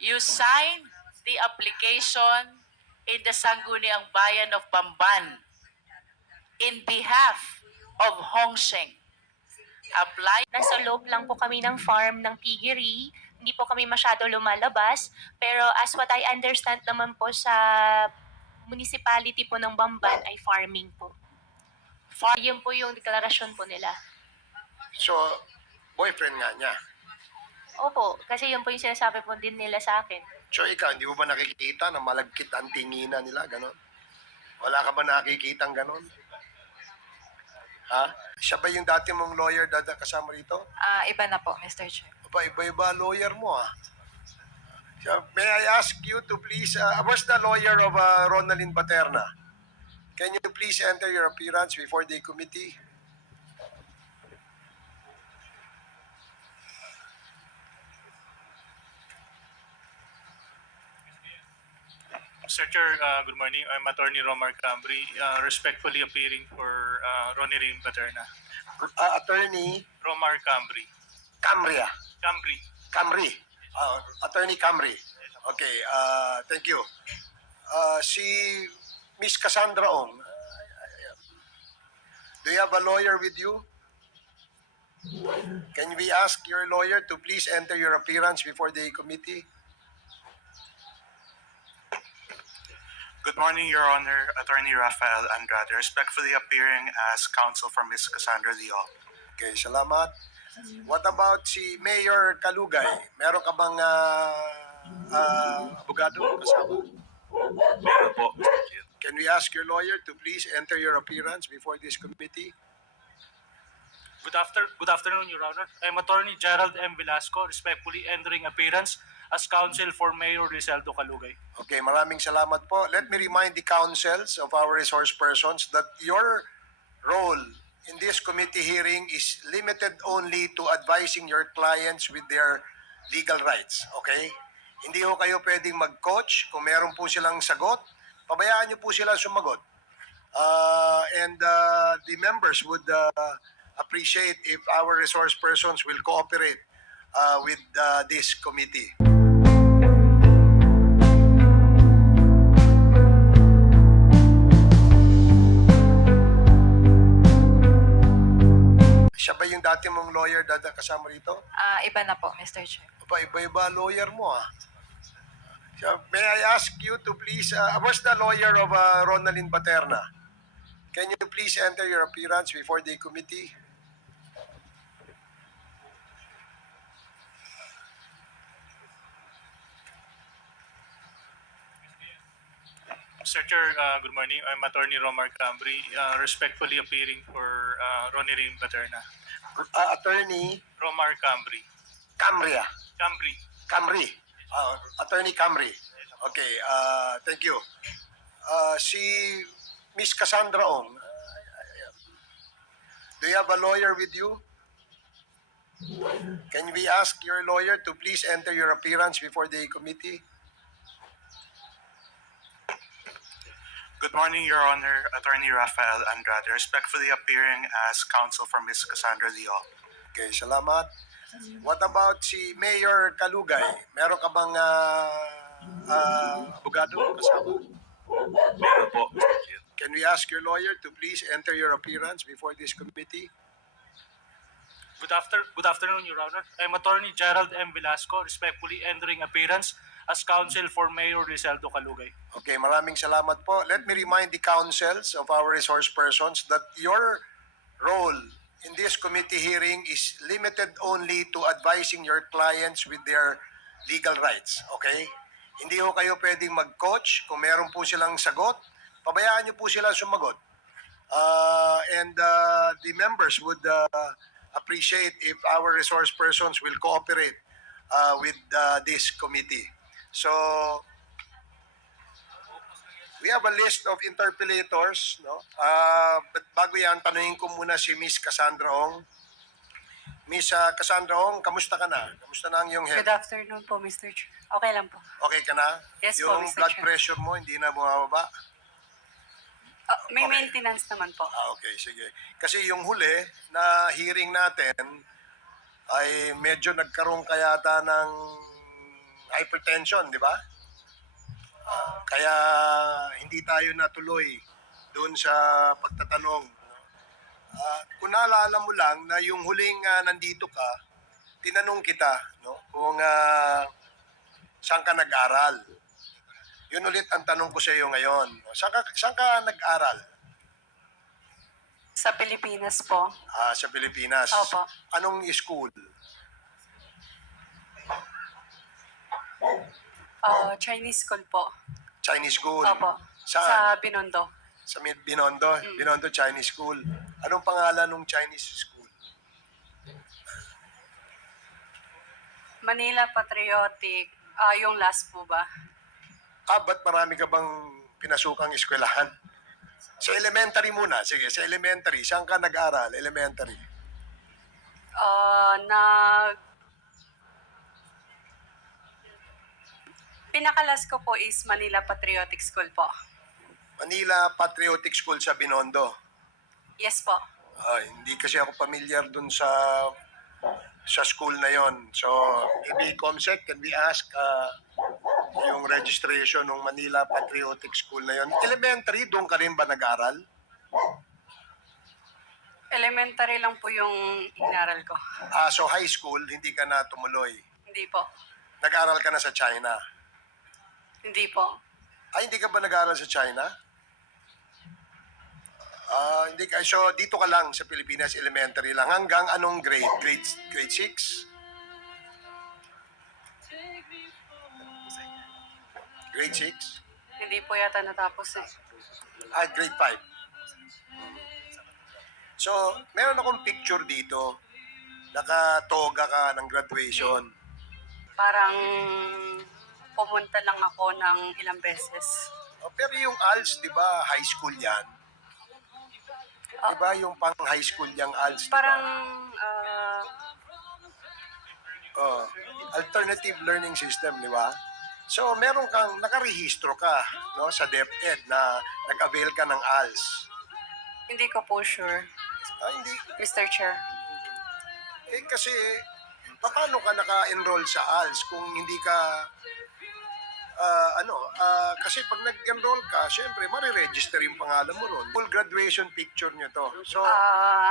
You signed the application in the Sangguniang Bayan of Bamban in behalf of Hongsheng. Apply. Nasa loob lang po kami ng farm ng piggery. Hindi po kami masyado lumalabas. Pero as what I understand naman po sa municipality po ng Bamban ay farming po. Yun po yung deklarasyon po nila. So, boyfriend nga niya. Opo, kasi yun po yung sinasabi po din nila sa akin. So, ikaw, hindi mo ba nakikita na malagkit ang tinginan nila, ganon? Wala ka ba nakikita ang ganon? Ha? Siya ba yung dati mong lawyer dada kasama rito? Iba na po, Mr. Chair. Aba, iba-iba lawyer mo, ha? So, may I ask you to please, where's the lawyer of Ronaldin Baterna? Can you please enter your appearance before the committee? Mr. Chair, good morning. I'm Attorney Romar Cambri, respectfully appearing for Ronnie Rin Paterna. Attorney Romar Cambri. Camria. Cambri. Camry. Attorney Camry. Okay, thank you. Si Miss Cassandra Ong, do you have a lawyer with you? Can we ask your lawyer to please enter your appearance before the committee? Good morning, Your Honor. Attorney Rafael Andrade, respectfully appearing as counsel for Ms. Cassandra Diol. Okay, salamat. What about si Mayor Kalugay? Meron ka bang abogado kasama? Meron po, Mr. Chair. Can we ask your lawyer to please enter your appearance before this committee? Good afternoon, Your Honor. I'm Attorney Gerald M. Velasco, respectfully entering appearance as counsel for Mayor Rizaldo Calugay. Okay, maraming salamat po. Let me remind the councils of our resource persons that your role in this committee hearing is limited only to advising your clients with their legal rights. Okay? Hindi ho kayo pwedeng mag-coach. Kung meron po silang sagot, pabayaan niyo po sila sumagot. And the members would appreciate if our resource persons will cooperate with this committee. Siya ba yung dati mong lawyer dada kasama rito? Iba na po, Mr. Chair. Aba, iba-iba lawyer mo, ha? So, may I ask you to please, where's the lawyer of Ronaldin Baterna? Can you please enter your appearance before the committee? Mr. Chair, good morning. I'm Attorney Romar Cambri, respectfully appearing for Ronnie Rin Paterna. Attorney Romar Cambri. Camria. Cambri. Camry. Attorney Camry. Okay, thank you. Si Miss Cassandra Ong, do you have a lawyer with you? Can we ask your lawyer to please enter your appearance before the committee? Good morning, Your Honor. Attorney Rafael Andrade, respectfully appearing as counsel for Ms. Cassandra Diol. Okay, salamat. What about si Mayor Kalugay? Meron ka bang abogado kasama? Meron po, Mr. Chair. Can we ask your lawyer to please enter your appearance before this committee? Good afternoon, Your Honor. I'm Attorney Gerald M. Velasco, respectfully entering appearance as counsel for Mayor Rizaldo Calugay. Okay, maraming salamat po. Let me remind the councils of our resource persons that your role in this committee hearing is limited only to advising your clients with their legal rights. Okay? Hindi ho kayo pwedeng mag-coach. Kung meron po silang sagot, pabayaan niyo po sila sumagot. And the members would appreciate if our resource persons will cooperate with this committee. So, we have a list of interpellators, no? But bago yan, tanungin ko muna si Miss Cassandra Ong. Miss Cassandra Ong, kamusta ka na? Kamusta na ang iyong health? Good afternoon po, Mr. Chair. Okay lang po. Okay ka na? Yes po, Yung Mr. blood Chair. pressure mo, hindi na bumababa? May Okay. maintenance naman po. Okay, sige. Kasi yung huli na hearing natin ay medyo nagkaroon kayata ng hypertension, di ba? Kaya hindi tayo natuloy doon sa pagtatanong. Kung naalala mo lang na yung huling nandito ka, tinanong kita kung saan ka nag-aral. Yun ulit ang tanong ko sa iyo ngayon. Saan ka nag-aral? Sa Pilipinas po. Sa Pilipinas. Opo. Anong school? Chinese school po. Chinese school. Opo. Sa Saan? Binondo. Sa Binondo. Binondo Chinese School. Anong pangalan ng Chinese school? Manila Patriotic. Yung last po ba? Ba't marami ka bang pinasukang eskwelahan? Sa elementary muna. Sige, sa elementary. Saan ka nag-aral? Elementary. Pinakalas ko po is Manila Patriotic School po. Manila Patriotic School sa Binondo. Yes po. Hindi kasi ako familiar dun sa school na yon. So, maybe Comsec, can we ask yung registration ng Manila Patriotic School na yon? Elementary, doon ka rin ba nag-aral? Elementary lang po yung inaral ko. So high school, hindi ka na tumuloy. Hindi po. Nag-aral ka na sa China. Hindi po. Hindi ka ba nag-aral sa China? Hindi ka. So, dito ka lang sa Pilipinas, elementary lang. Hanggang anong grade? Grade 6? Grade 6? Hindi po yata natapos eh. Grade 5. So, meron akong picture dito. Nakatoga ka ng graduation. Parang pumunta lang ako ng ilang beses. Pero yung ALS, di ba, high school yan? Di ba yung pang high school yung ALS? Di ba? Parang Alternative learning system, di ba? So, meron kang, nakarehistro ka sa DepEd na nag-avail ka ng ALS. hindi ko po sure, Hindi. Mr. Chair. Kasi, paano ka naka-enroll sa ALS kung hindi ka, kasi pag nag-enroll ka, syempre, mariregister yung pangalan mo ron. Full graduation picture nyo to. So,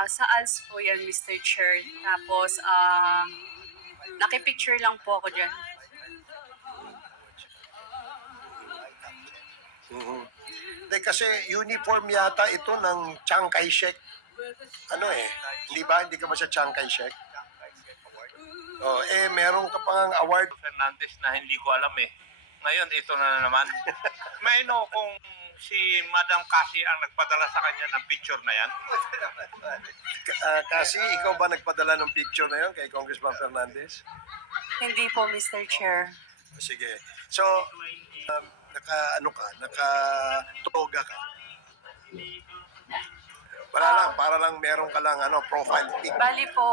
Sa ALS po yan, Mr. Chair. Tapos, nakipicture lang po ako dyan. kasi uniform yata ito ng Chiang Kai-shek. Hindi ba? Hindi ka ba sa Chiang Kai-shek? Meron ka pang award. Fernandez na hindi ko alam eh. Ngayon, ito na naman. May know kung si Madam Cassie ang nagpadala sa kanya ng picture na yan. Kasi ikaw ba nagpadala ng picture na yun kay Congressman Fernandez? Hindi po, Mr. Chair. Sige. So, naka-toga ka. Para lang meron ka lang profile pic. Bali po,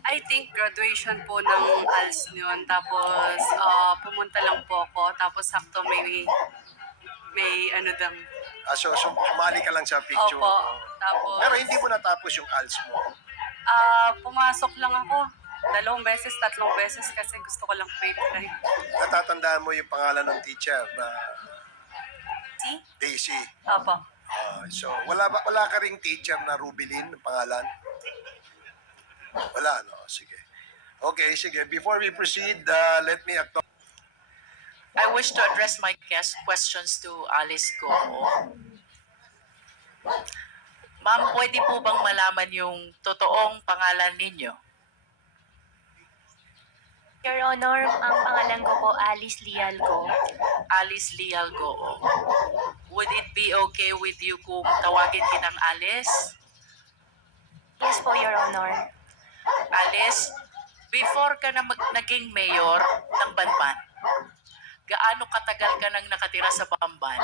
I think graduation po ng ALS yun. Tapos, pumunta lang po ako. Tapos, sakto may lang. So, sumali ka lang sa picture. Opo. Tapos, Pero hindi mo natapos yung ALS mo. pumasok lang ako. 2 beses, 3 beses kasi gusto ko lang pay-try. Natatandaan mo yung pangalan ng teacher na See? Daisy. Opo. So, wala ka ring teacher na Rubilin ang pangalan? Wala, no? Sige. Okay, sige. Before we proceed, let me acknowledge. I wish to address my questions to Alice Goo. Ma'am, pwede po bang malaman yung totoong pangalan ninyo? Your Honor, ang pangalan ko po Alice Lialgo. Alice Leal Goo. Would it be okay with you kung tawagin kitang Alice? Yes po, Your Honor. Alice, before ka na naging mayor ng Banban, gaano katagal ka nang nakatira sa Bamban?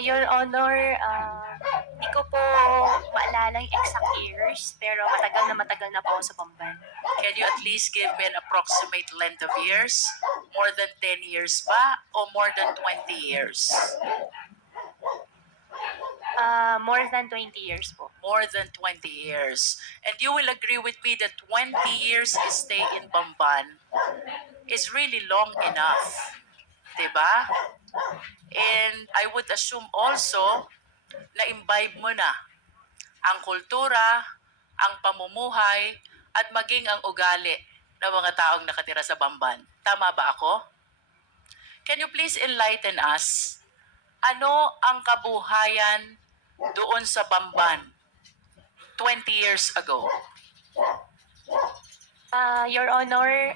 Your Honor, hindi ko po maalala yung exact years, pero matagal na po ako sa Bamban. Can you at least give me an approximate length of years? More than 10 years ba? O more than 20 years? More than 20 years po. more than 20 years. And you will agree with me that 20 years stay in Bamban is really long enough. Diba? And I would assume also na imbibe mo na ang kultura, ang pamumuhay, at maging ang ugali ng mga taong nakatira sa Bamban. Tama ba ako? Can you please enlighten us? Ano ang kabuhayan doon sa Bamban 20 years ago? Your Honor,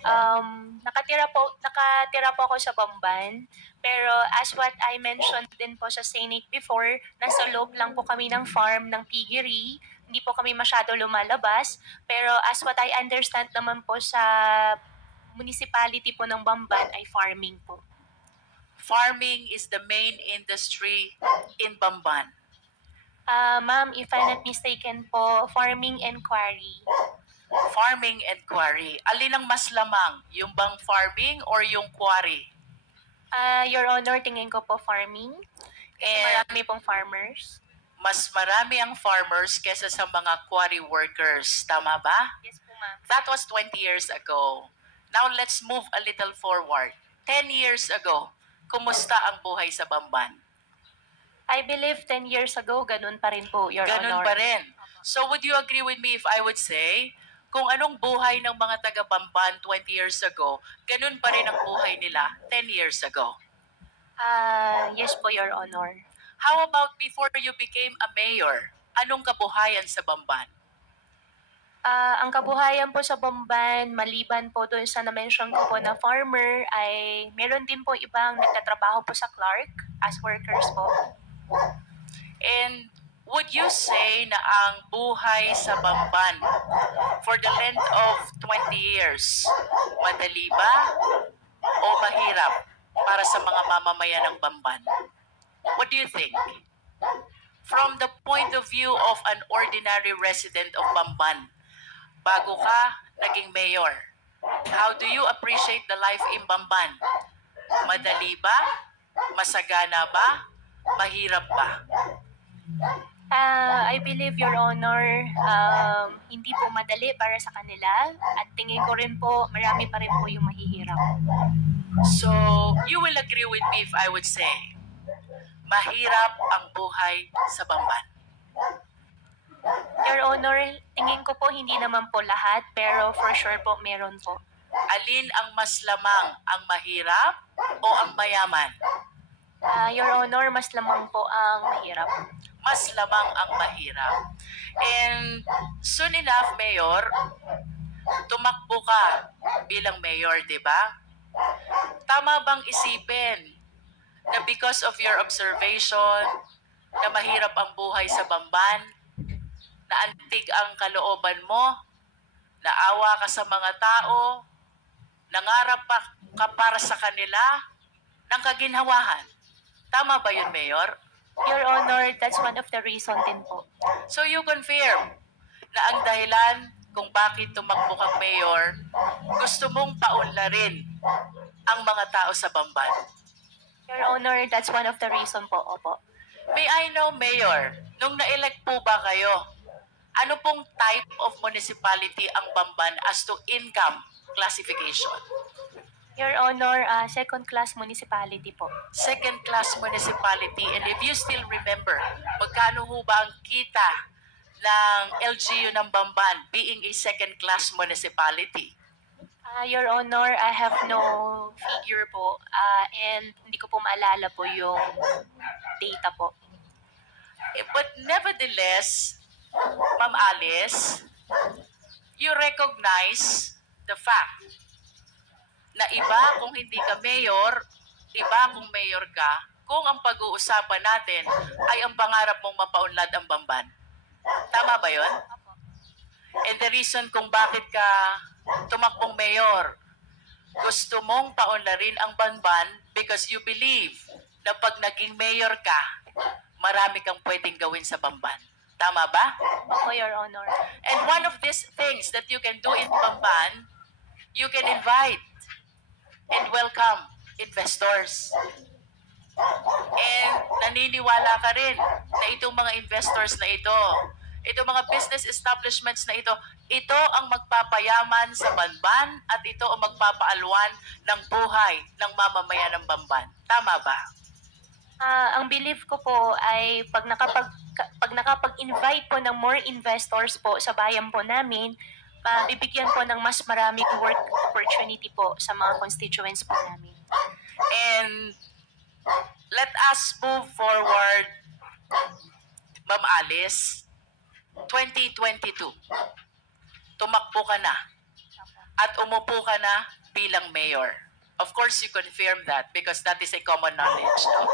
nakatira po ako sa Bamban. Pero as what I mentioned din po sa Senate before, nasa loob lang po kami ng farm ng piggery. Hindi po kami masyado lumalabas. Pero as what I understand naman po sa municipality po ng Bamban ay farming po. Farming is the main industry in Bamban. Ma'am, if I'm not mistaken po, farming and quarry. Farming and quarry. Alin ang mas lamang? Yung bang farming or yung quarry? Your Honor, tingin ko po farming. Kasi And marami pong farmers. mas marami ang farmers kesa sa mga quarry workers. Tama ba? Yes po, ma'am. That was 20 years ago. Now let's move a little forward. 10 years ago, kumusta ang buhay sa Bamban? I believe 10 years ago, ganun pa rin po, Your Ganun Honor. pa rin. So would you agree with me if I would say, kung anong buhay ng mga taga Bamban 20 years ago, ganun pa rin ang buhay nila 10 years ago? Yes po, Your Honor. How about before you became a mayor? Anong kabuhayan sa Bamban? Ang kabuhayan po sa Bamban, maliban po doon sa na-mention ko po na farmer, ay meron din po ibang nagtatrabaho po sa Clark as workers po. And would you say na ang buhay sa Bamban for the length of 20 years, madali ba o mahirap para sa mga mamamayan ng Bamban? What do you think? From the point of view of an ordinary resident of Bamban, bago ka naging mayor, how do you appreciate the life in Bamban? Madali ba? Masagana ba? Mahirap ba? I believe, Your Honor, hindi po madali para sa kanila at tingin ko rin po marami pa rin po yung mahihirap. So, you will agree with me if I would say, mahirap ang buhay sa Bamban. Your Honor, tingin ko po hindi naman po lahat pero for sure po meron po. Alin ang mas lamang, ang mahirap o ang mayaman? Your Honor, mas lamang po ang mahirap. Mas lamang ang mahirap. And soon enough, Mayor, tumakbo ka bilang mayor, di ba? Tama bang isipin na because of your observation, na mahirap ang buhay sa Bamban, na antig ang kalooban mo, naawa ka sa mga tao, nangarap ka para sa kanila, ng kaginhawahan? Tama ba yun, Mayor? Your Honor, that's one of the reason din po. So you confirm na ang dahilan kung bakit tumakbo kang mayor, gusto mong paunlarin ang mga tao sa Bamban. Your Honor, that's one of the reason po, opo. May I know, Mayor, nung na-elect po ba kayo, ano pong type of municipality ang Bamban as to income classification? Your Honor, second-class municipality po. Second-class municipality. And if you still remember, magkano ho ba ang kita ng LGU ng Bamban being a second-class municipality? Your Honor, I have no figure po and hindi ko po maalala po yung data po. But nevertheless, Ma'am Alice, you recognize the fact na iba kung hindi ka mayor, iba kung mayor ka, kung ang pag-uusapan natin ay ang pangarap mong mapaunlad ang Bamban. Tama ba yon? And the reason kung bakit ka tumakbong mayor, gusto mong paunlarin ang Bamban because you believe na pag naging mayor ka, marami kang pwedeng gawin sa Bamban. Tama ba? Opo, Your Honor. And one of these things that you can do in Bamban, you can invite and welcome investors. And naniniwala ka rin na itong mga investors na ito, Ito mga business establishments na ito ang magpapayaman sa Bamban at ito ang magpapaalwan ng buhay ng mamamayan ng Bamban. Tama ba? Ang belief ko po ay pag nakapag-invite po ng more investors po sa bayan po namin, bibigyan po ng mas maraming work opportunity po sa mga constituents po namin. And let us move forward, Ma'am Alice. 2022, tumakbo ka na at umupo ka na bilang mayor. Of course, you confirm that because that is a common knowledge. No?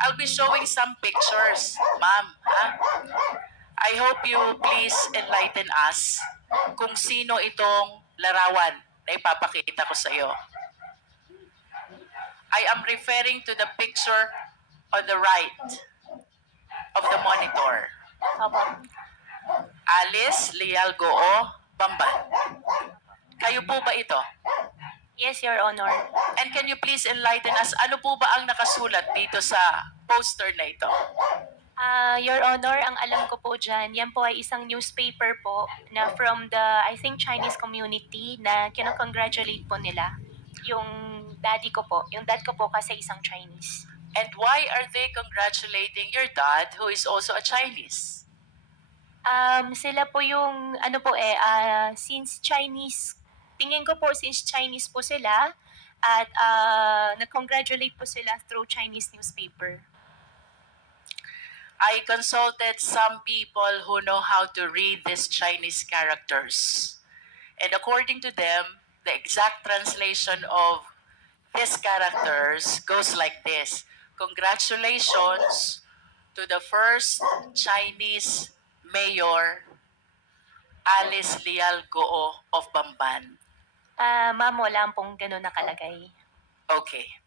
I'll be showing some pictures, ma'am. Ha? I hope you please enlighten us kung sino itong larawan na ipapakita ko sa iyo. I am referring to the picture on the right of the monitor. Opo. Alice Leal Goo Bamban. Kayo po ba ito? Yes, Your Honor. And can you please enlighten us, ano po ba ang nakasulat dito sa poster na ito? Your Honor, ang alam ko po dyan, yan po ay isang newspaper po na from the, I think, Chinese community na kinakongratulate po nila. Yung daddy ko po. Yung dad ko po kasi isang Chinese. And why are they congratulating your dad who is also a Chinese? Sila po yung, since Chinese, tingin ko po since Chinese po sila, at nag-congratulate po sila through Chinese newspaper. I consulted some people who know how to read these Chinese characters. And according to them, the exact translation of these characters goes like this. Congratulations to the first Chinese Mayor Alice Leal Goo of Bamban. Ma'am, wala pong ganun nakalagay. Okay.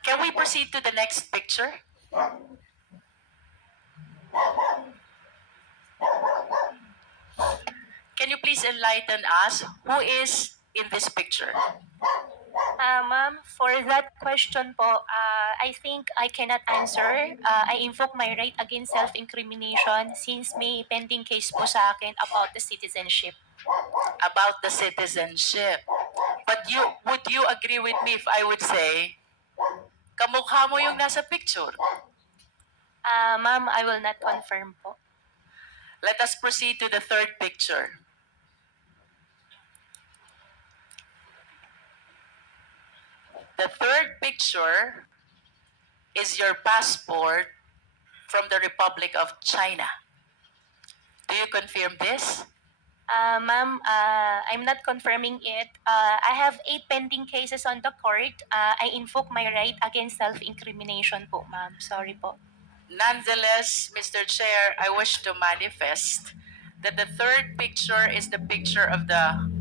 Can we proceed to the next picture? Can you please enlighten us who is in this picture? Ma'am, for that question po, I think I cannot answer. I invoke my right against self-incrimination since may pending case po sa akin about the citizenship. About the citizenship. But would you agree with me if I would say, kamukha mo yung nasa picture? Ma'am, I will not confirm po. Let us proceed to the third picture. The third picture is your passport from the Republic of China. Do you confirm this? Ma'am, I'm not confirming it. I have 8 pending cases on the court. I invoke my right against self-incrimination po, ma'am. Sorry po. Nonetheless, Mr. Chair, I wish to manifest that the third picture is the picture of the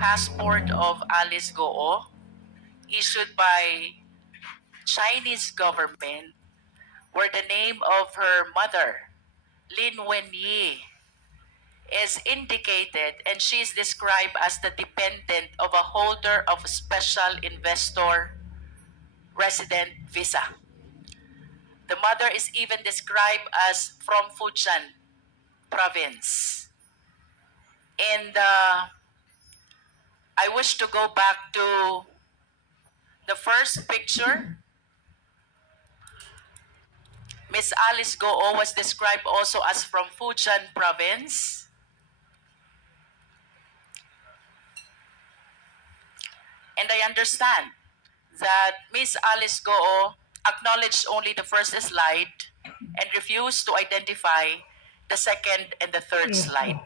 passport of Alice Goo, issued by Chinese government, where the name of her mother, Lin Wenyi, is indicated, and she is described as the dependent of a holder of special investor resident visa. The mother is even described as from Fujian province. And I wish to go back to the first picture. Miss Alice Goo was described also as from Fujian province. And I understand that Miss Alice Goo acknowledged only the first slide and refused to identify the second and the third slide.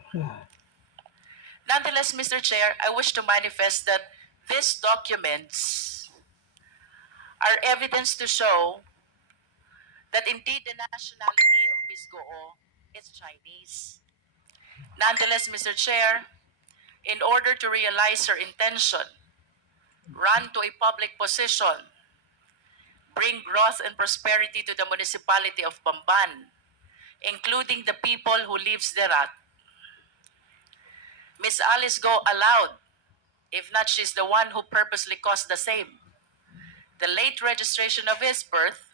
Nonetheless, Mr. Chair, I wish to manifest that these documents are evidence to show that indeed the nationality of Ms. Goo is Chinese. Nonetheless, Mr. Chair, in order to realize her intention, run to a public position, bring growth and prosperity to the municipality of Bamban, including the people who lives thereat, Miss Alice Goo allowed, if not she's the one who purposely caused the same, the late registration of his birth,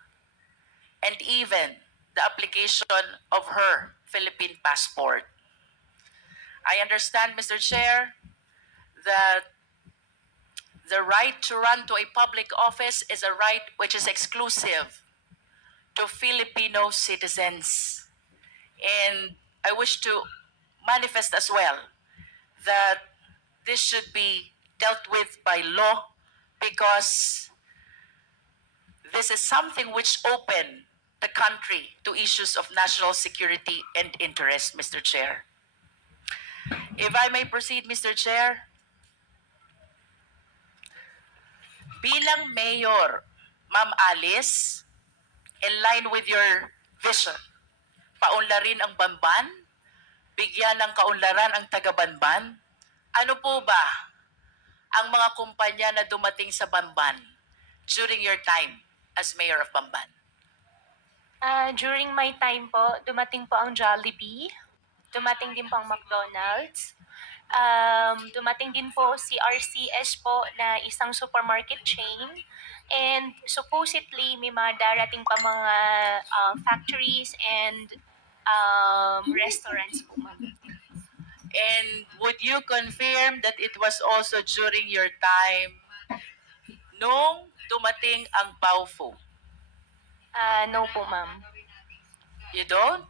and even the application of her Philippine passport. I understand, Mr. Chair, that the right to run to a public office is a right which is exclusive to Filipino citizens. And I wish to manifest as well that this should be dealt with by law because this is something which open the country to issues of national security and interest, Mr. Chair. If I may proceed, Mr. Chair, bilang mayor, Ma'am Alice, in line with your vision, paunlarin ang Bamban, bigyan ng kaunlaran ang taga-Banban, ano po ba ang mga kumpanya na dumating sa Bamban during your time as mayor of Bamban? During my time po, dumating po ang Jollibee, dumating din po ang McDonald's, dumating din po si RCS po na isang supermarket chain, and supposedly may mga darating pa mga factories and restaurants po, ma'am. And would you confirm that it was also during your time nung dumating ang Baofu? No po, ma'am. You don't?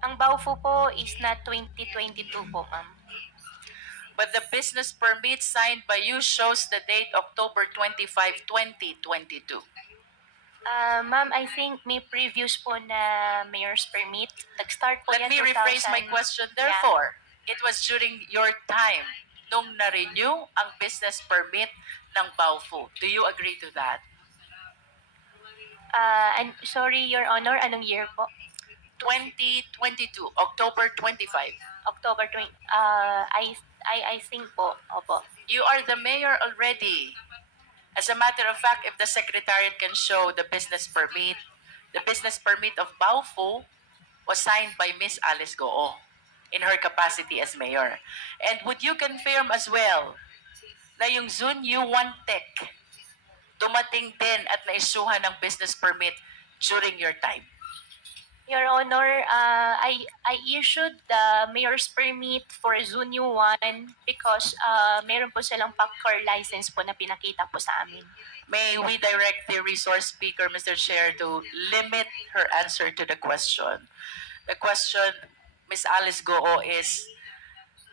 Ang Baofu po is na 2022 po, ma'am. But the business permit signed by you shows the date October 25, 2022. Ma'am, I think may previous po na mayor's permit. Nag-start po Let yan me rephrase my 2000. question. Therefore, it was during your time nung na-renew ang business permit ng Baofu. Do you agree to that? And sorry, Your Honor, anong year po? 2022, October 25. October 20. I think po. Opo. You are the mayor already. As a matter of fact, if the secretariat can show the business permit of Baofu was signed by Miss Alice Goo in her capacity as mayor. And would you confirm as well na yung Zun Yuan Tech dumating din at naisuhan ng business permit during your time? Your Honor, I issued the mayor's permit for Zunyu 1 because meron po silang packer license po na pinakita po sa amin. May we direct the resource speaker, Mr. Chair, to limit her answer to the question. The question, Ms. Alice Goo, is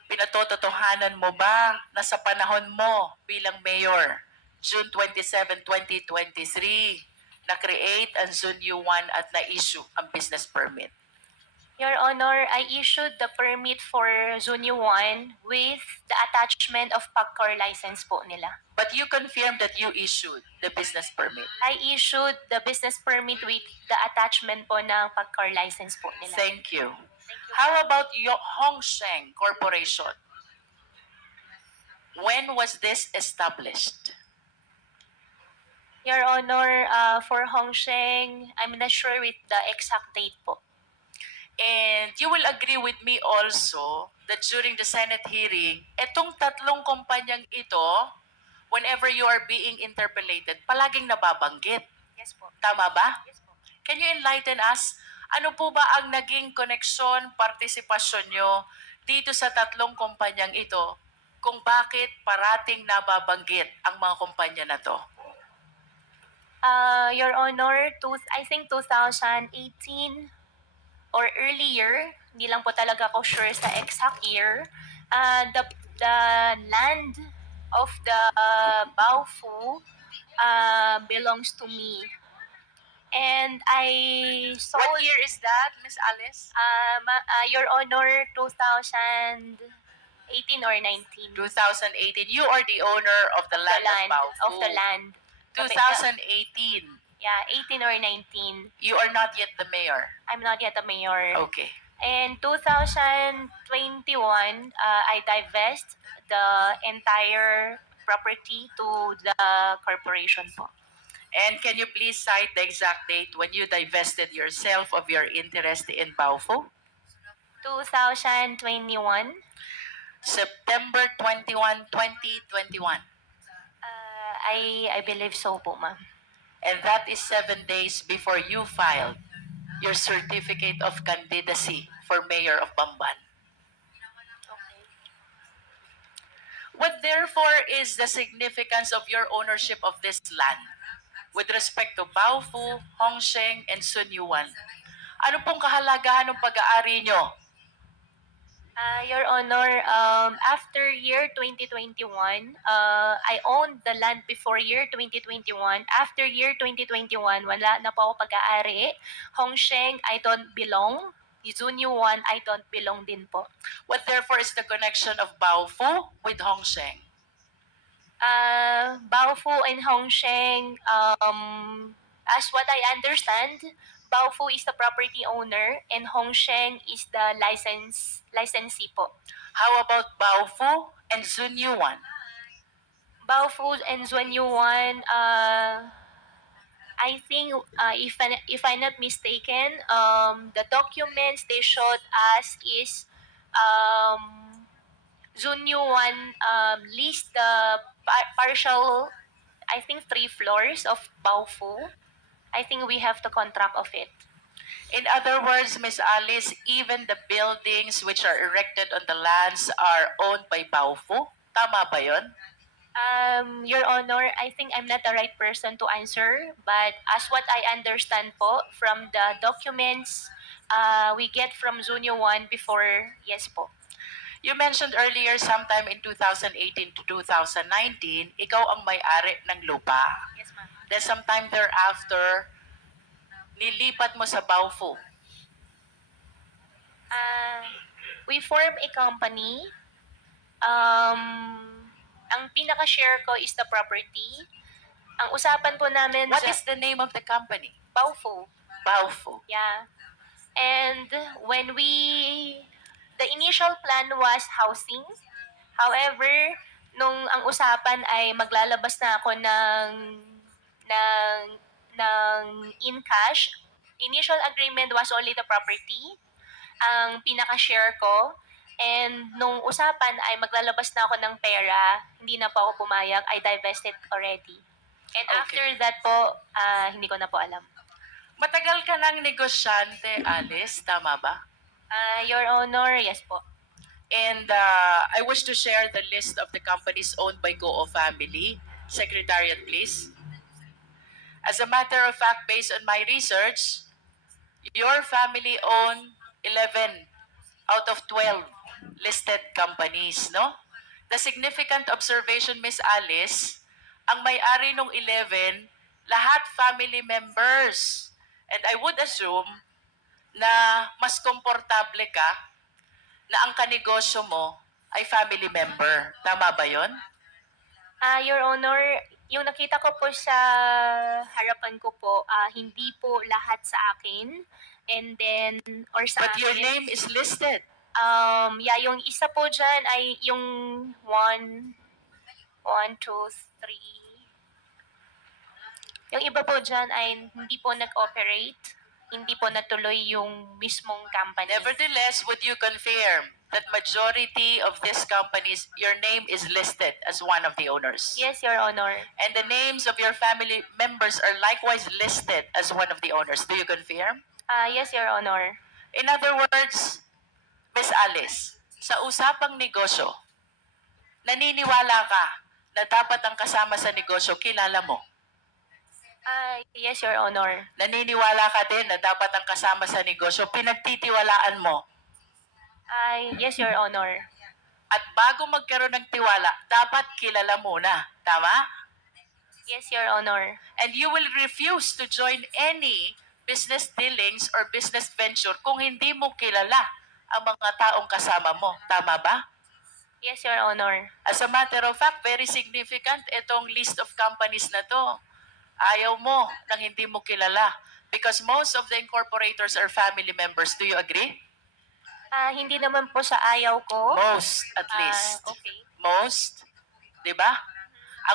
pinatototohanan mo ba na sa panahon mo bilang mayor, June 27, 2023, na-create ang Zunyu 1 at na-issue ang business permit? Your Honor, I issued the permit for Zunyu 1 with the attachment of packer license po nila. But you confirmed that you issued the business permit. I issued the business permit with the attachment po ng packer license po nila. Thank you. How about Hongsheng Corporation? When was this established? Your Honor, for Hongsheng, I'm not sure with the exact date po. And you will agree with me also that during the Senate hearing, etong tatlong kumpanyang ito, whenever you are being interpellated, palaging nababanggit. Yes po. Tama ba? Yes po. Can you enlighten us? Ano po ba ang naging koneksyon, partisipasyon nyo dito sa tatlong kumpanyang ito kung bakit parating nababanggit ang mga kumpanya na to? Your Honor, I think 2018 or earlier, hindi lang po talaga ako sure sa exact year, the land of the Baofu belongs to me. And I sold, What year is that, Miss Alice? Your Honor, 2018 or 19. 2018. You are the owner of the land, Of the land. 2018. Yeah, 18 or 19. You are not yet the mayor. I'm not yet a mayor. Okay. In 2021, I divest the entire property to the corporation po. And can you please cite the exact date when you divested yourself of your interest in Baofu? 2021, September 21, 2021. I believe so po, ma'am. And that is 7 days before you filed your certificate of candidacy for mayor of Bamban. What therefore is the significance of your ownership of this land with respect to Baofu, Hongsheng, and Sun Yuan? Ano pong kahalagahan ng pag-aari nyo? Your Honor, after year 2021, I owned the land before year 2021. After year 2021, wala na po ako pag-aari. Hongsheng, I don't belong. Zunyuan, I don't belong din po. What therefore is the connection of Baofu with Hongsheng? Baofu and Hongsheng, as what I understand, Baofu is the property owner and Hongsheng is the licensee po. How about Baofu and Sun Yuan? Baofu and Zuanyuan, I think if I'm not mistaken, the documents they showed us is Zunyuan leased the partial, I think 3 floors of Baofu. I think we have the contract of it. In other words, Ms. Alice, even the buildings which are erected on the lands are owned by Baofu? Tama ba yun? Your Honor, I think I'm not the right person to answer, but as what I understand po from the documents we get from Zunyo 1 before, yes po. You mentioned earlier sometime in 2018 to 2019, ikaw ang may-ari ng lupa. Yes, ma'am. Then sometime thereafter, nilipat mo sa Baofu. We form a company. Ang pinaka-share ko is the property. Ang usapan po namin What is the name of the company? Baofu. Baofu. Yeah. And when the initial plan was housing. However, nung ang usapan ay maglalabas na ako ng in cash, initial agreement was only the property, ang pinaka-share ko. And nung usapan ay maglalabas na ako ng pera, hindi na po ako pumayag, I divested already. And Okay. after that po, hindi ko na po alam. Matagal ka ng negosyante, Alice, tama ba? Your Honor, yes po. And I wish to share the list of the companies owned by Goo family. Secretariat, please. As a matter of fact, based on my research, your family owned 11 out of 12 listed companies, no? The significant observation, Miss Alice, ang may-ari nung 11, lahat family members. And I would assume na mas komportable ka na ang kanegosyo mo ay family member. Tama ba yon? Your Honor, yung nakita ko po sa harapan ko po, hindi po lahat sa akin. And then, or sa But your amin. name is listed. Yeah, yung isa po dyan ay yung 1, 2, 3. Yung iba po dyan ay hindi po nag-operate, hindi po natuloy yung mismong company. Nevertheless, would you confirm that majority of these companies, your name is listed as one of the owners? Yes, Your Honor. And the names of your family members are likewise listed as one of the owners. Do you confirm? Yes, Your Honor. In other words, Miss Alice, sa usapang negosyo, naniniwala ka na dapat ang kasama sa negosyo kilala mo? Yes, Your Honor. Naniniwala ka din na dapat ang kasama sa negosyo pinagtitiwalaan mo? Yes, Your Honor. At bago magkaroon ng tiwala, dapat kilala muna. Tama? Yes, Your Honor. And you will refuse to join any business dealings or business venture kung hindi mo kilala ang mga taong kasama mo. Tama ba? Yes, Your Honor. As a matter of fact, very significant itong list of companies na to. Ayaw mo nang hindi mo kilala because most of the incorporators are family members. Do you agree? Hindi naman po sa ayaw ko. Most, at least. Okay. Most. Di ba?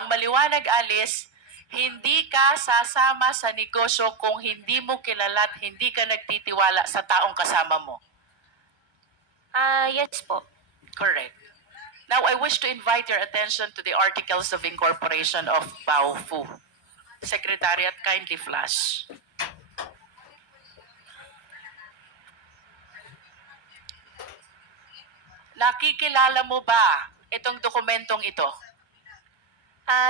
Ang maliwanag, Alice, hindi ka sasama sa negosyo kung hindi mo kilala at hindi ka nagtitiwala sa taong kasama mo. Yes po. Correct. Now, I wish to invite your attention to the Articles of Incorporation of Baofu. Secretariat, kindly flash. nakikilala mo ba itong dokumentong ito?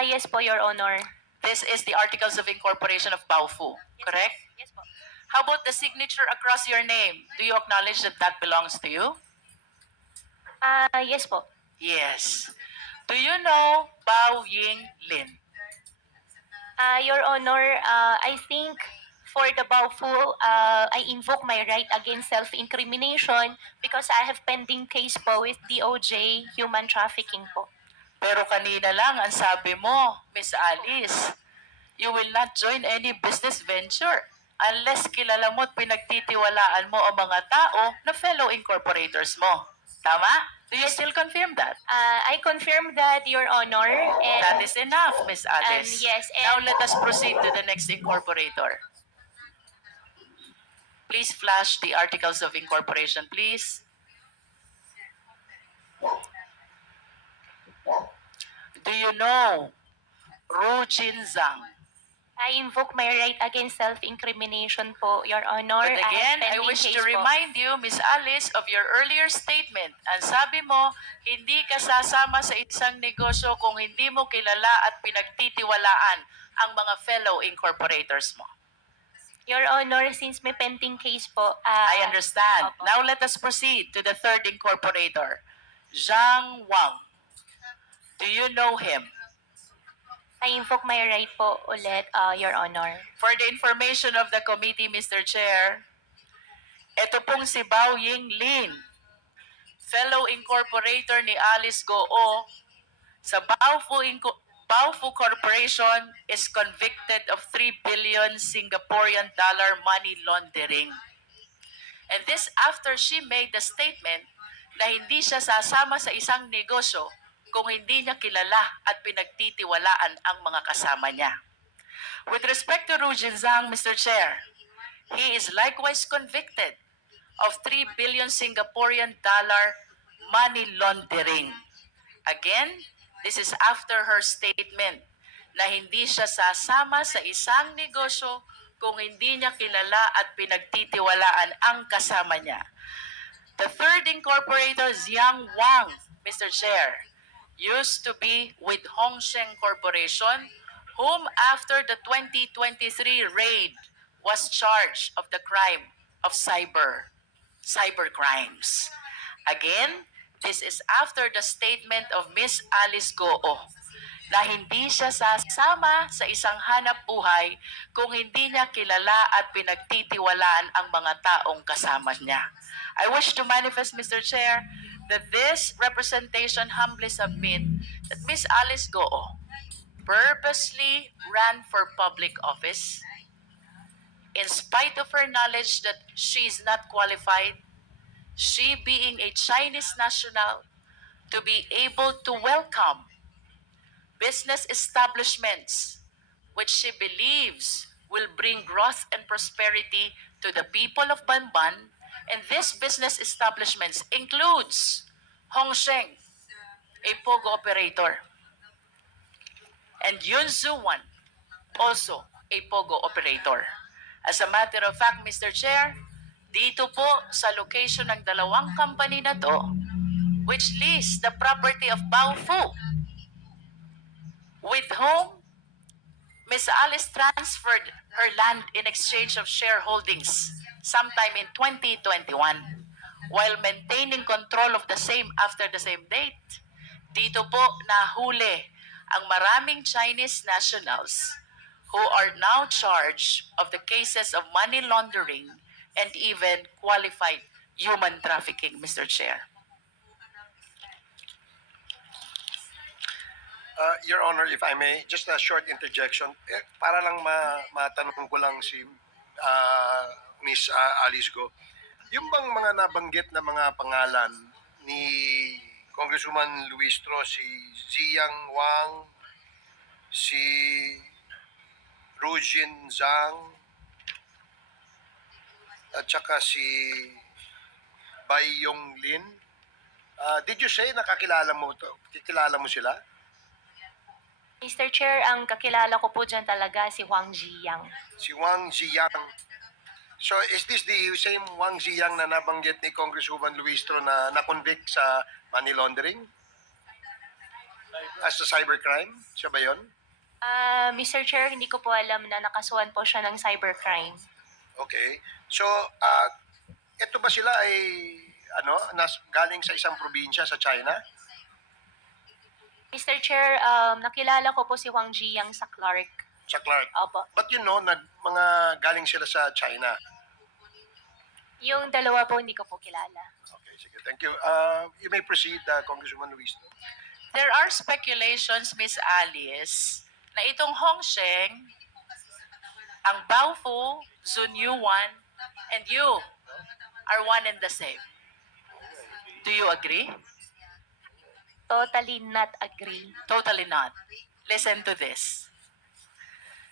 Yes po, Your Honor. This is the Articles of Incorporation of Baofu, correct? Yes po. How about the signature across your name? Do you acknowledge that that belongs to you? Yes po. Yes. Do you know Bao Ying Lin? Your Honor, I think for the Baofu, I invoke my right against self-incrimination because I have pending case po with DOJ human trafficking po. Pero kanina lang ang sabi mo, Miss Alice, you will not join any business venture unless kilala mo at pinagtitiwalaan mo ang mga tao na fellow incorporators mo. Tama? Do you still confirm that? I confirm that, Your Honor, and That is enough, Miss Alice. yes, Now and let us proceed to the next incorporator. Please flash the articles of incorporation, please. Do you know Ru Jin Zhang? I invoke my right against self-incrimination po, Your Honor. But again, I pending wish case to po. remind you, Miss Alice, of your earlier statement. Ang sabi mo, hindi ka sasama sa isang negosyo kung hindi mo kilala at pinagtitiwalaan ang mga fellow incorporators mo. Your Honor, since may pending case po, I understand. Opo. Now let us proceed to the third incorporator, Zhang Wang. Do you know him? I invoke my right po ulit, Your Honor. For the information of the committee, Mr. Chair, ito pong si Bao Ying Lin, fellow incorporator ni Alice Goo, sa Baofu Corporation is convicted of 3 billion Singaporean dollar money laundering. And this after she made the statement na hindi siya sasama sa isang negosyo kung hindi niya kilala at pinagtitiwalaan ang mga kasama niya. With respect to Ru Jin Zhang, Mr. Chair, he is likewise convicted of 3 billion Singaporean dollar money laundering. Again, this is after her statement na hindi siya sasama sa isang negosyo kung hindi niya kilala at pinagtitiwalaan ang kasama niya. The third incorporator, Zhang Wang, Mr. Chair, used to be with Hongsheng Corporation, whom after the 2023 raid was charged of the crime of cyber crimes. Again, this is after the statement of Miss Alice Goo na hindi siya sasama sa isang hanap buhay kung hindi niya kilala at pinagtitiwalaan ang mga taong kasama niya. I wish to manifest, Mr. Chair, that this representation humbly submit that Miss Alice Goo purposely ran for public office in spite of her knowledge that she is not qualified, she being a Chinese national, to be able to welcome business establishments which she believes will bring growth and prosperity to the people of Banban. And this business establishments includes Hongsheng, a POGO operator, and Yun Zuwan, also a POGO operator. As a matter of fact, Mr. Chair, dito po sa location ng dalawang company na to, which lease the property of Baofu, with whom Ms. Alice transferred her land in exchange of shareholdings sometime in 2021 while maintaining control of the same after the same date. Dito po nahuli ang maraming Chinese nationals who are now charged of the cases of money laundering and even qualified human trafficking, Mr. Chair. Your Honor, if I may, just a short interjection. Para lang matanong ko lang si Miss Alice Go. Yung bang mga nabanggit na mga pangalan ni Congresswoman Luis Tro, si Ziyang Wang, si Rujin Zhang, at saka si Bai Yong Lin, did you say nakakilala mo sila? Mr. Chair, ang kakilala ko po dyan talaga si Huang Ziyang. Si Wang Ziyang. So is this the same Wang Ziyang na nabanggit ni Congresswoman Luistro na na-convict sa money laundering? As a cybercrime? Siya ba yun? Mr. Chair, hindi ko po alam na nakasuhan po siya ng cybercrime. Okay. So, ito ba sila ay galing sa isang probinsya sa China? Mr. Chair, nakilala ko po si Wang Jiyang sa Clark. Sa Clark? Opo. But you know, mga galing sila sa China. Yung dalawa po hindi ko po kilala. Okay, sige. Thank you. You may proceed, Congresswoman Luis. There are speculations, Miss Alice, na itong Hongsheng, ang Baofu, Zun Yuan, and you are one and the same. Do you agree? Totally not agree. Totally not. Listen to this.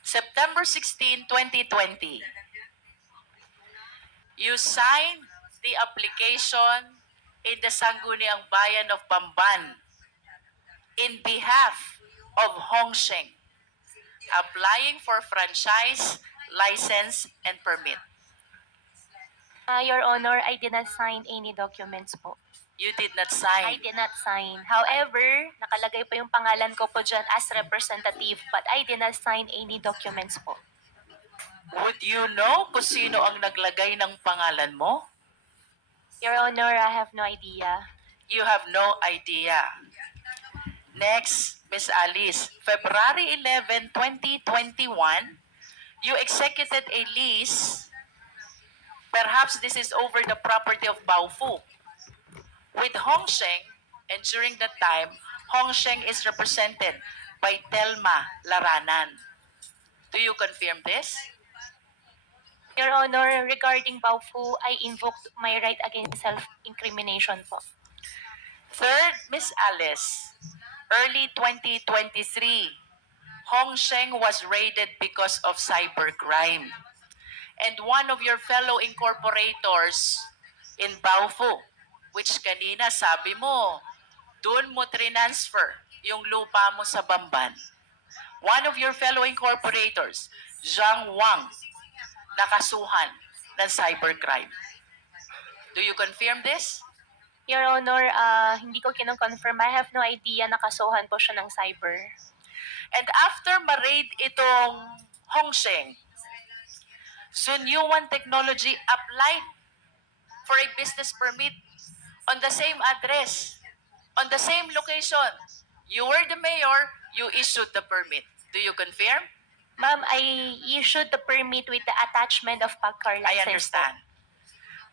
September 16, 2020, you signed the application in the Sangguniang Bayan of Bamban in behalf of Hongsheng, applying for franchise, license, and permit. Your Honor, I did not sign any documents po. You did not I sign. did not sign. However, nakalagay po yung pangalan ko po dyan as representative, but I did not sign any documents po. Would you know kung sino ang naglagay ng pangalan mo? Your Honor, I have no idea. You have no idea. Next, Miss Alice, February 11, 2021, you executed a lease. Perhaps this is over the property of Baofu with Hongsheng, and during that time, Hongsheng is represented by Telma Laranan. Do you confirm this? Your Honor, regarding Baofu, I invoked my right against self-incrimination po. Third, Miss Alice, early 2023, Hongsheng was raided because of cybercrime. And one of your fellow incorporators in Baofu, which kanina sabi mo, doon mo transfer yung lupa mo sa Bamban. One of your fellow incorporators, Zhang Wang, nakasuhan ng cybercrime. Do you confirm this? Your Honor, hindi ko kinong-confirm. I have no idea nakasuhan po siya ng cyber. And after ma-raid itong Hongsheng, Zun Yuan Technology applied for a business permit on the same address, on the same location. You were the mayor, you issued the permit. Do you confirm? Ma'am, I issued the permit with the attachment of PAGCAR license. I understand.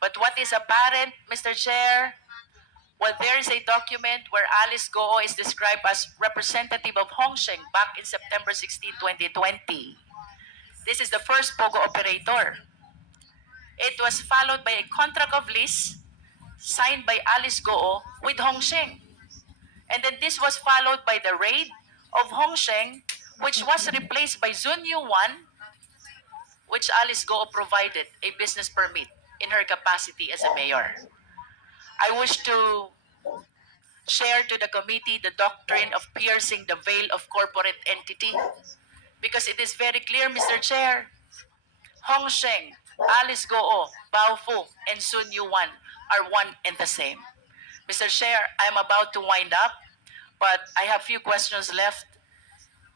But what is apparent, Mr. Chair, well, there is a document where Alice Goo is described as representative of Hongsheng back in September 16, 2020. This is the first POGO operator. It was followed by a contract of lease signed by Alice Goo with Hongsheng. And then this was followed by the raid of Hongsheng, which was replaced by Zun Yuan, which Alice Goo provided a business permit in her capacity as a mayor. I wish to share to the committee the doctrine of piercing the veil of corporate entity, because it is very clear, Mr. Chair, Hongsheng, Alice Goo, Baofu, and Sun Yuan are one and the same. Mr. Chair, I'm about to wind up, but I have few questions left.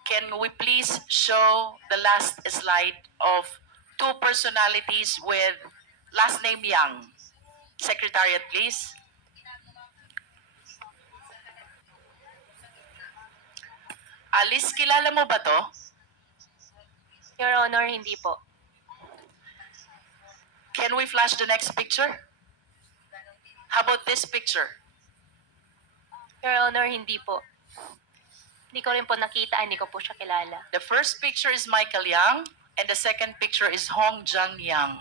Can we please show the last slide of two personalities with last name Yang? Secretariat, please. Alice, kilala mo ba to? Your Honor, hindi po. Can we flash the next picture? How about this picture? Your Honor, hindi po. Hindi ko rin po nakita, hindi ko po siya kilala. The first picture is Michael Yang, and the second picture is Hong Zhang Yang.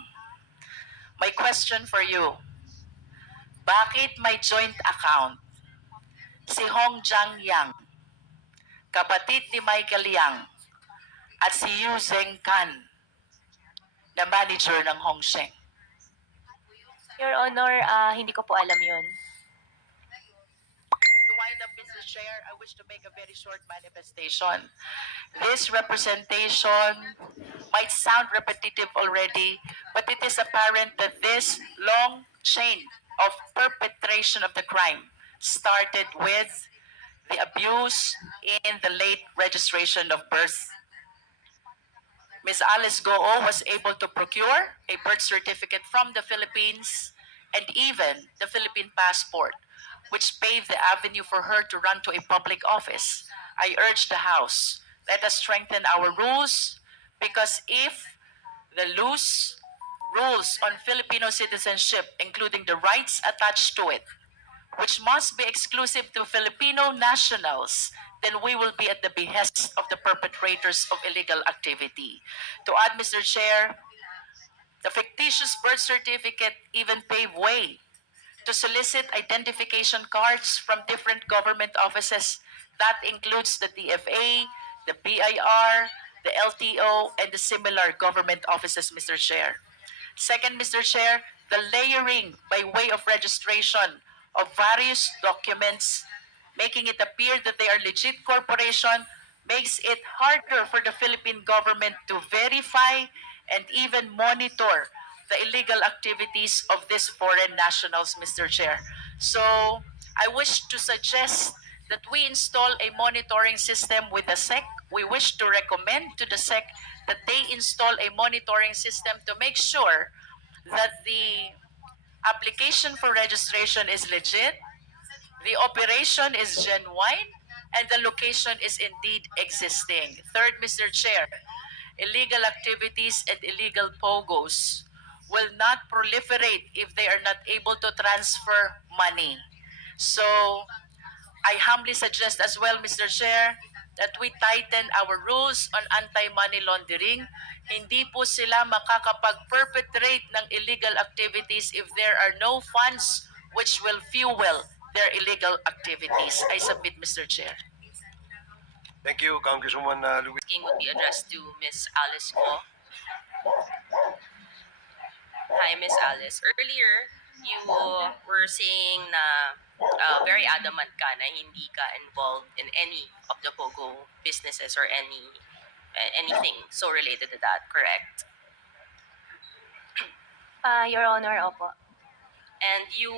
My question for you, bakit may joint account si Hong Zhang Yang, kapatid ni Michael Yang, at si Yu Zhengkan, na manager ng Hongsheng? Your Honor, hindi ko po alam yun. To wind wind up, Mr. Chair, I wish to make a very short manifestation. This representation might sound repetitive already, but it is apparent that this long chain of perpetration of the crime started with the abuse in the late registration of birth. Ms. Alice Goo was able to procure a birth certificate from the Philippines and even the Philippine passport, which paved the avenue for her to run to a public office. I urge the House, let us strengthen our rules, because if the loose rules on Filipino citizenship, including the rights attached to it, which must be exclusive to Filipino nationals, then we will be at the behest of the perpetrators of illegal activity. To add, Mr. Chair, the fictitious birth certificate even paved way to solicit identification cards from different government offices. That includes the DFA, the BIR, the LTO, and the similar government offices, Mr. Chair. Second, Mr. Chair, the layering by way of registration of various documents, making it appear that they are legit corporation, makes it harder for the Philippine government to verify and even monitor the illegal activities of these foreign nationals, Mr. Chair. So I wish to suggest that we install a monitoring system with the SEC. We wish to recommend to the SEC that they install a monitoring system to make sure that the application for registration is legit, the operation is genuine, and the location is indeed existing. Third, Mr. Chair, illegal activities and illegal POGOs will not proliferate if they are not able to transfer money. So I humbly suggest as well, Mr. Chair, that we tighten our rules on anti-money laundering. Hindi po sila makakapag-perpetrate ng illegal activities if there are no funds which will fuel their illegal activities. I submit, Mr. Chair. Thank you, Congresswoman Louise. Asking would be addressed to Miss Alice Go. Hi, Miss Alice. Earlier, you were saying na very adamant ka na hindi ka involved in any of the POGO businesses or anything so related to that, correct? Your Honor, opo. And you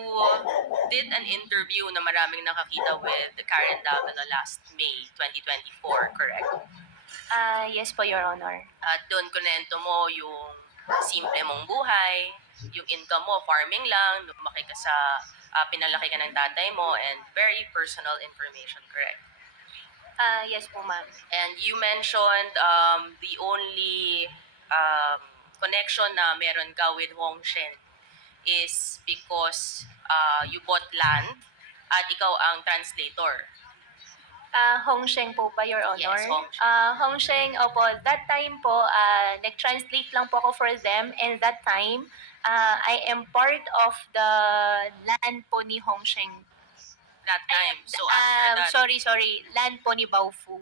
did an interview na maraming nakakita with Karen Davila last May 2024, correct? Yes po, Your Honor. At doon kunento mo yung simple mong buhay, yung income mo, farming lang, lumaki ka sa, pinalaki ka ng tatay mo, and very personal information, correct? Yes po, ma'am. And you mentioned the only connection na meron ka with Hong Shen is because you bought land at ikaw ang translator. Hong Sheng po ba, Your Honor? Yes, Hong Sheng. Hong Sheng, opo, that time po, nag-translate lang po ako for them, and that time, I am part of the land po ni Hong Sheng. That time. So after that, Sorry, land po ni Baofu.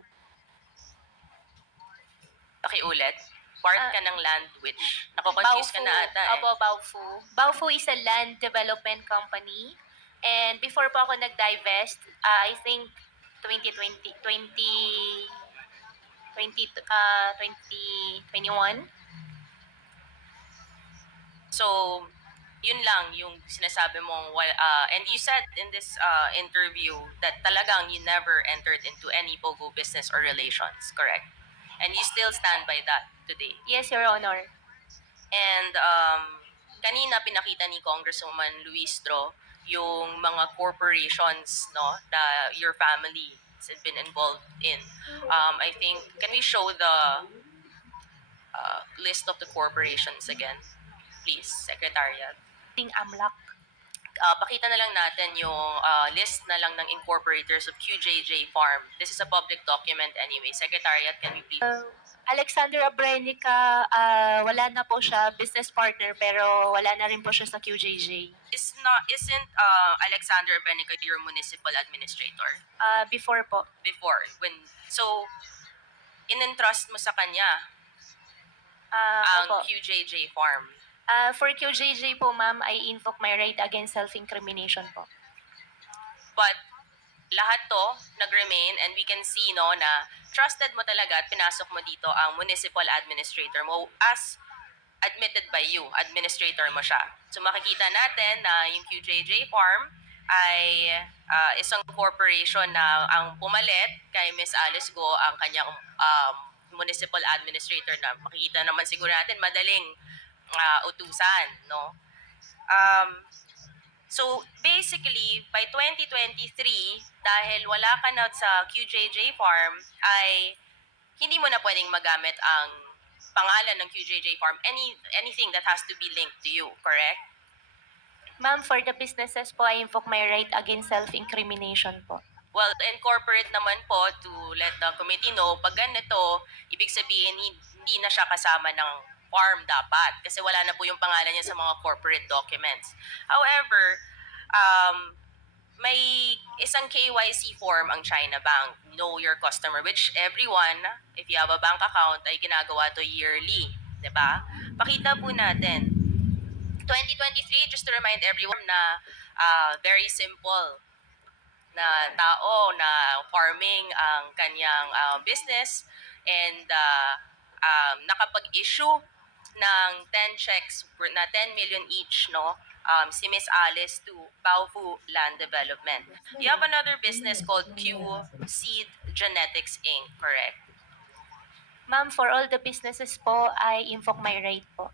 pakiulit, part ka ng land which, nakoconfuse ka na ata eh. Opo, Baofu. Baofu is a land development company, and before po ako nag-divest, I think 2021. So, yun lang yung sinasabi mong, and you said in this interview that talagang you never entered into any POGO business or relations, correct? And you still stand by that today. Yes, Your Honor. And kanina pinakita ni Congresswoman Luis Dro yung mga corporations no that your family has been involved in. I think, can we show the list of the corporations again? Please, Secretariat. Ting Amlak. Pakita na lang natin yung list na lang ng incorporators of QJJ Farm. This is a public document anyway. Secretariat, can we please? Alexander Abrenica, wala na po siya, business partner, pero wala na rin po siya sa QJJ. Isn't Alexander Benica your municipal administrator? Before po. Before, so in-entrust mo sa kanya ang Opo. QJJ Farm. For QJJ po, ma'am, I invoke my right against self-incrimination po. But lahat to nag-remain and we can see no na trusted mo talaga at pinasok mo dito ang municipal administrator mo as admitted by you, administrator mo siya. So makikita natin na yung QJJ Farm ay isang corporation na ang pumalit kay Miss Alice Go ang kanyang municipal administrator na makikita naman siguro natin madaling utusan, no? So basically, by 2023, dahil wala ka na sa QJJ Farm, ay hindi mo na pwedeng magamit ang pangalan ng QJJ Farm, anything that has to be linked to you, correct? Ma'am, for the businesses po, I invoke my right against self-incrimination po. Well, incorporate naman po to let the committee know, pag ganito, ibig sabihin hindi na siya kasama ng farm dapat kasi wala na po yung pangalan niya sa mga corporate documents. However, may isang KYC form ang China Bank, Know Your Customer, which everyone, if you have a bank account, ay ginagawa to yearly. Diba? Pakita po natin. 2023, just to remind everyone na very simple na tao na farming ang kanyang business and nakapag-issue ng 10 checks na 10 million each, no? Si Miss Alice to Baofu Land Development. You have another business called Q Seed Genetics Inc., correct? Ma'am, for all the businesses po, I invoke my right po.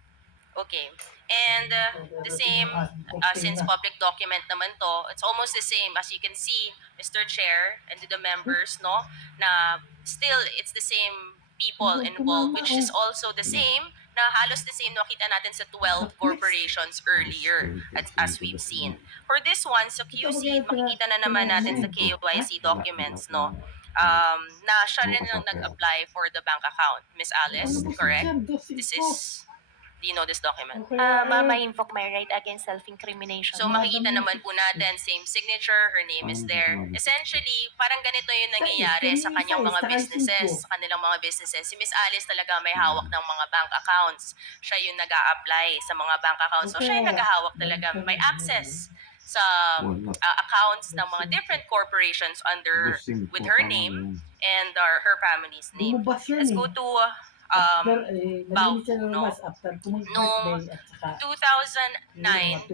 Okay. And the same, since public document naman to, it's almost the same. As you can see, Mr. Chair and the members, no, na still, it's the same people involved, which is also the same, na halos the same nakita natin sa 12 corporations earlier, as we've seen. For this one, sa QC, makikita na naman natin sa KYC documents, no, na siya rin ang nag-apply for the bank account. Miss Alice, correct? This is, do you know this document? Ma'am, I invoke my right against self-incrimination. So makikita naman po natin, same signature, her name is there. Essentially, parang ganito yung nangyayari sa kanyang mga businesses, sa kanilang mga businesses. Si Miss Alice talaga may hawak ng mga bank accounts. Siya yung nag-a-apply sa mga bank accounts. So siya yung naghahawak talaga, may access sa accounts ng mga different corporations under with her name and her family's name. Let's go to Baofu, no? Noong 2019,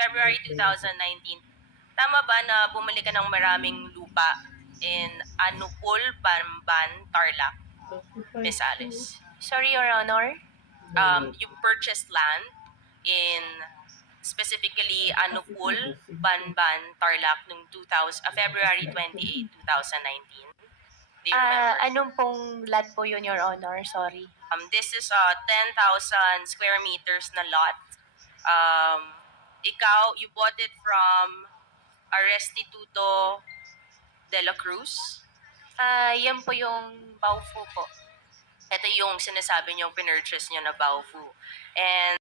February 2019, tama ba na bumili ka ng maraming lupa in Anupul, Bamban, Tarlac, Miss Alice? Sorry, Your Honor. You purchased land in specifically Anupul, Banban, Tarlac noong February 28, 2019. Do you remember? Anong pong lot po yun, Your Honor? Sorry. This is a 10,000 square meters na lot. Ikaw, you bought it from Restituto de la Cruz. Yan po yung Baofu po. Ito yung sinasabi niyong pinurchase niyo na Baofu. And